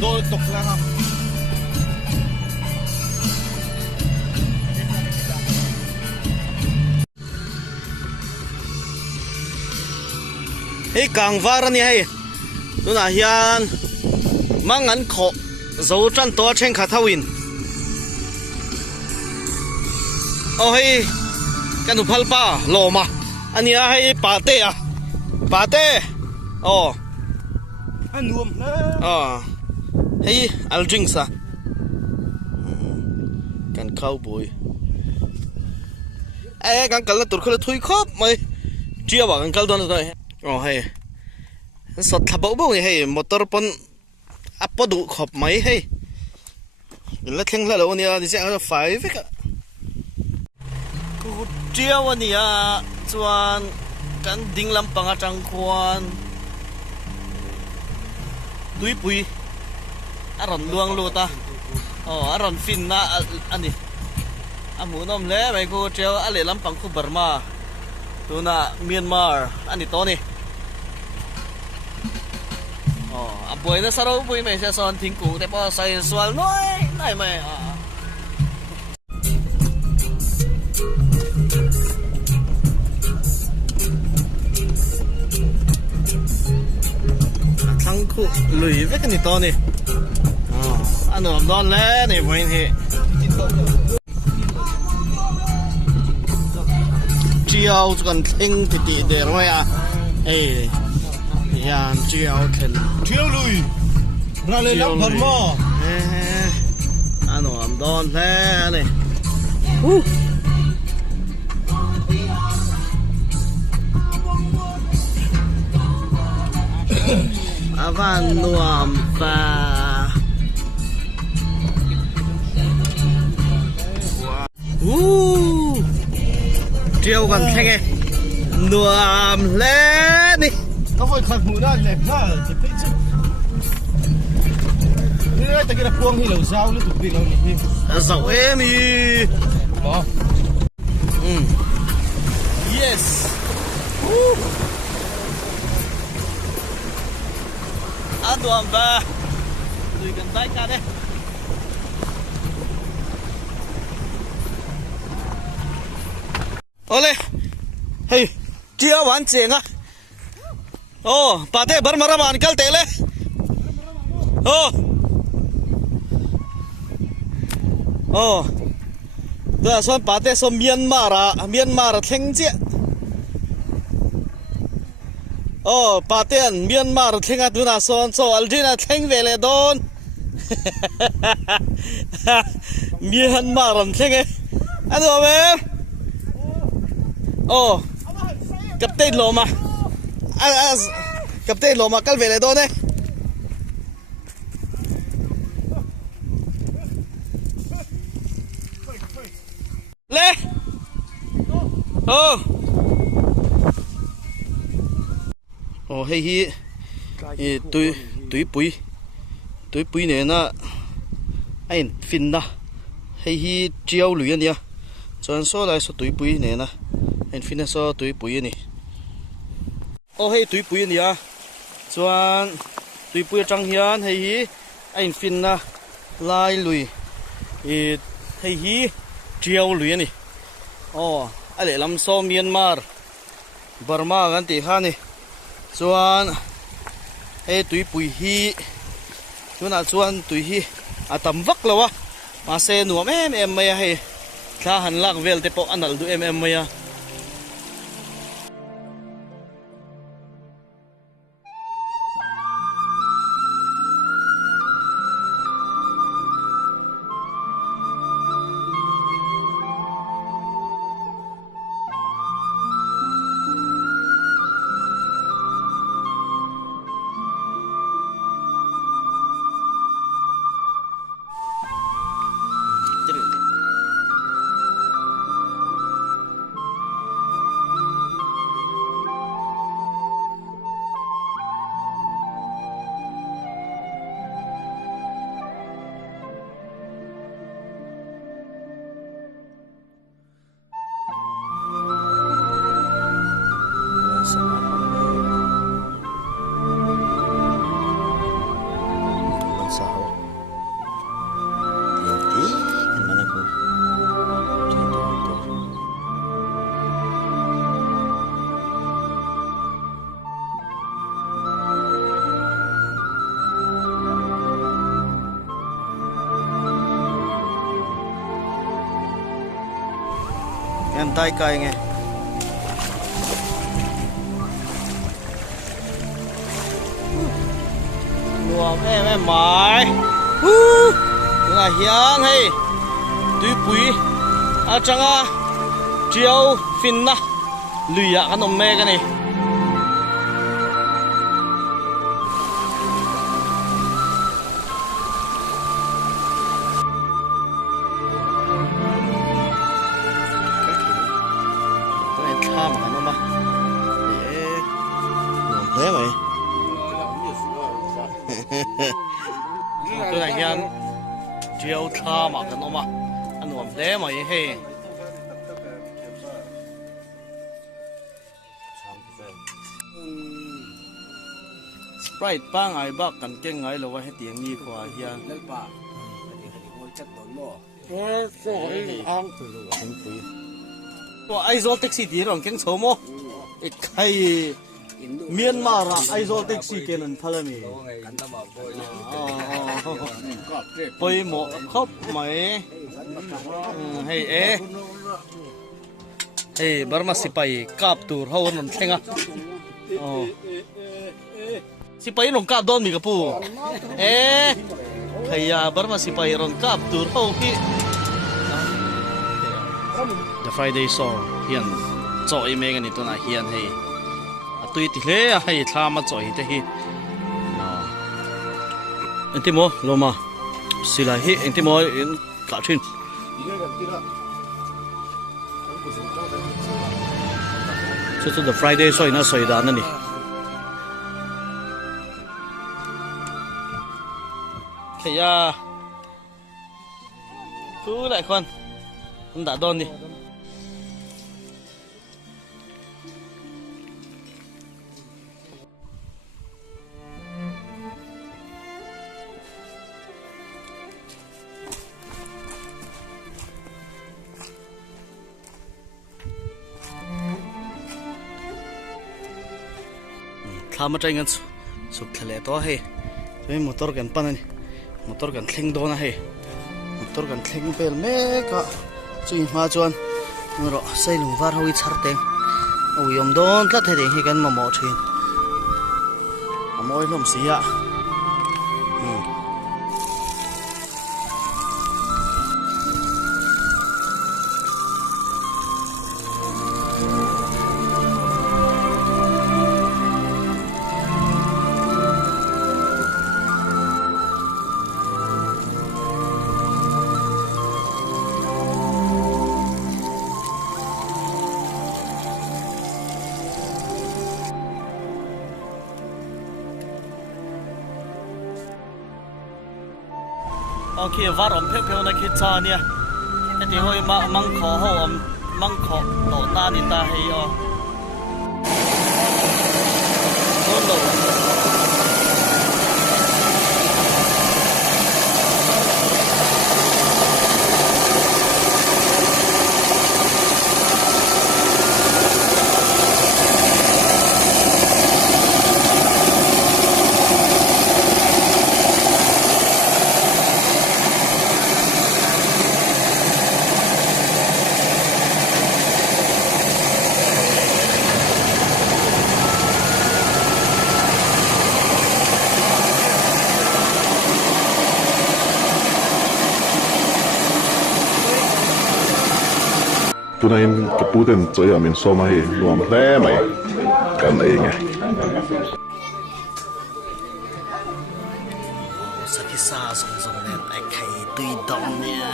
đôi tục là không hey càng var ni hay tu na hian mang an kho zo tran to chen kha thawin oh hey kan phal pa lo ma ania hay pa te oh anh nuông hey al drink sa kan khâu bụi ê kan kal tur khol thui khop mai chia ba kan kal don rồi oh hey sot thabo bo ni hey motor pon apodu khop mai hey la theng la lo ni a ni se phải vek ku chia wa ni a chuan kan ding lam panga tang khuan Tuipui aron luang lu ta aron finna ani amunom le mai ko treo ale lampang khu Burma tuna Myanmar ani to ni aboi na saro bui mai se son thingkung te po sai swal noi nai mai thằng khu lười với cái này to này anh làm đòn lẽ này vậy thì chiao còn thinh thì tỉ để rồi à ê hian chiao khen chiao lười ra lên lắm phần mò anh làm đòn lẽ này avan nuam pa chiều gần thanh nuam lên đi nó phải khăn mũ ra đẹp ra thì thấy chứ đây ta kia là quăng thì lâu sao nó tụt đi đâu nhỉ dậu em đi bỏ yes ăn đồ ba rồi gần tay cả đây ole hey chia wan cheng à pa te bar mara man kal te le da son pa te so Myanmar theng che pa ten Myanmar thenga tuna son so Algina theng vele don Myanmar ram thenge ado be captain loma captain loma kal vele don e le hey hi Tuipui này na infinna hey hi chiao lưỡi anh à cho số lại số Tuipui này na infinna số Tuipui này hey Tuipui này à cho Tuipui trăng hian hey hi infinna lai lùi hey hi chiao lưỡi này ale lam so Myanmar Burma gan ti kha ni chuan Tuipui hi chuna chuan tui hi atam vak lawa ma se nuam em maya he thla han lak vel te po anal du em maya em tay cay nghe đùa em mãi là hian hay Tuipui à chẳng à Tiau infinna lùi à cái nôm mê cái này tha mà nó mà thế mày tôi này hian Tiau tha mà cái nó mà anh làm thế mày he Sprite pa ngai ba kan ke ngai lo wa he tiang ni khwa hian lel pa ngồi chất đốn mo ang wa ai zo taxi ti rong keng chho mo e khai Myanmar ra ai zo taxi ken an thalami poi mo khop mai hey e hey Burma sipai kap tur ho non thenga sipai rong kap don mi ka pu kaya Burma sipai rong kap tur ho ki the Friday so hian choi me ngani to na hian hei atui ti hle hei thlama choi te hi entimo loma sila hi entimo in ka thin so the Friday so ina soi da na ni kaya cứ lại con đã đòn đi tham mà tranh sụp thề to hay với motor gần pan này motor gần thinh đó này motor gần thinh pel mẹ cả chui hoa chuan rồi xây lùng var hơi chặt tên ôi yom don lát thế thì gần mà mỏ chuyện mỗi lồng xí ạ ok var om phep phep na khi cha nia ati hoi mang kho ho om mang kho to ta ni ta hei o no tunain keputen saya min somahi luam lemai kan inge sakisa song song nen ai khai tui dom nia